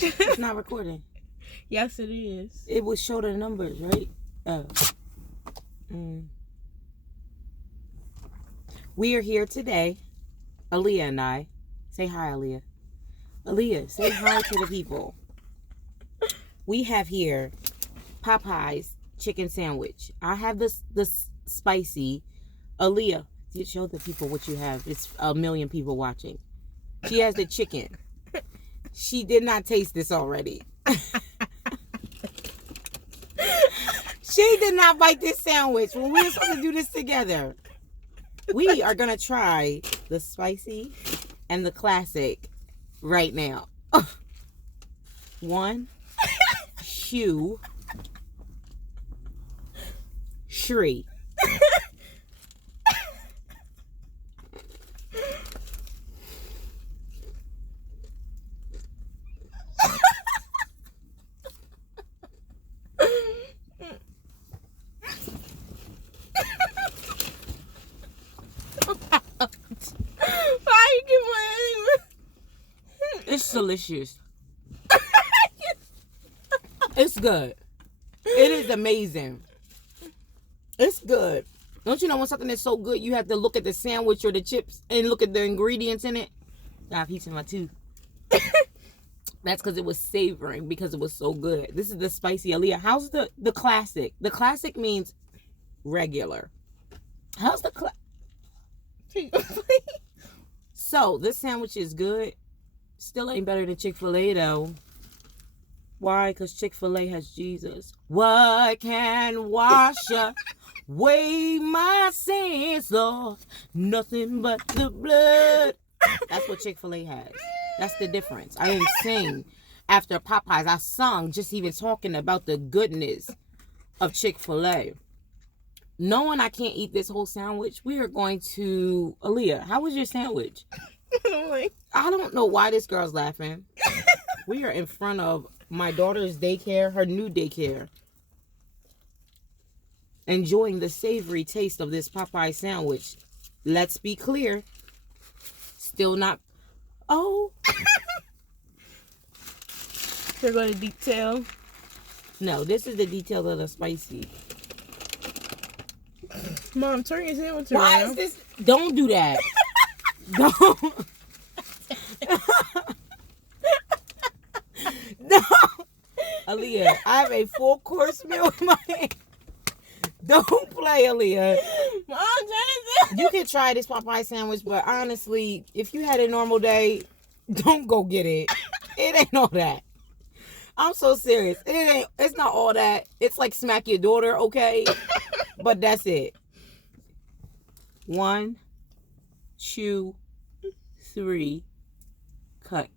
It's not recording. Yes, it is. It would show the numbers, right? We are here today, Aaliyah and I. Say hi, Aaliyah. Aaliyah, say hi to the people. We have here Popeye's chicken sandwich. I have this spicy. Aaliyah, you show the people what you have. It's 1 million people watching. She has the chicken. She did not taste this already. She did not bite this sandwich when we were supposed to do this together. We are going to try the spicy and the classic right now. 1, 2, 3. Why you keep It's delicious. It's good. It is amazing. It's good. Don't you know when something is so good, you have to look at the sandwich or the chips and look at the ingredients in it? I have piece in my tooth. That's because it was savoring, because it was so good. This is the spicy Aaliyah. How's the classic? The classic means regular. How's the So, this sandwich is good. Still ain't better than Chick-fil-A, though. Why? Because Chick-fil-A has Jesus. What can wash away my sins, Lord? Nothing but the blood. That's what Chick-fil-A has. That's the difference. I didn't sing after Popeyes. I sung just even talking about the goodness of Chick-fil-A. Knowing I can't eat this whole sandwich, we are going to... Aaliyah, how was your sandwich? I don't know why this girl's laughing. We are in front of my daughter's daycare, her new daycare. Enjoying the savory taste of this Popeye sandwich. Let's be clear. Still not... Oh. They're going to detail. No, this is the detail of the spicy. Mom, turn your sandwich Why around. is this? Don't do that. Don't. No. Aaliyah, I have a full course meal in my hand. Don't play, Aaliyah. Mom, turn it You can try this Popeye sandwich, but honestly, if you had a normal day, don't go get it. It ain't all that. I'm so serious. It's not all that. It's like smack your daughter, okay? But that's it. 1, 2, 3, cut.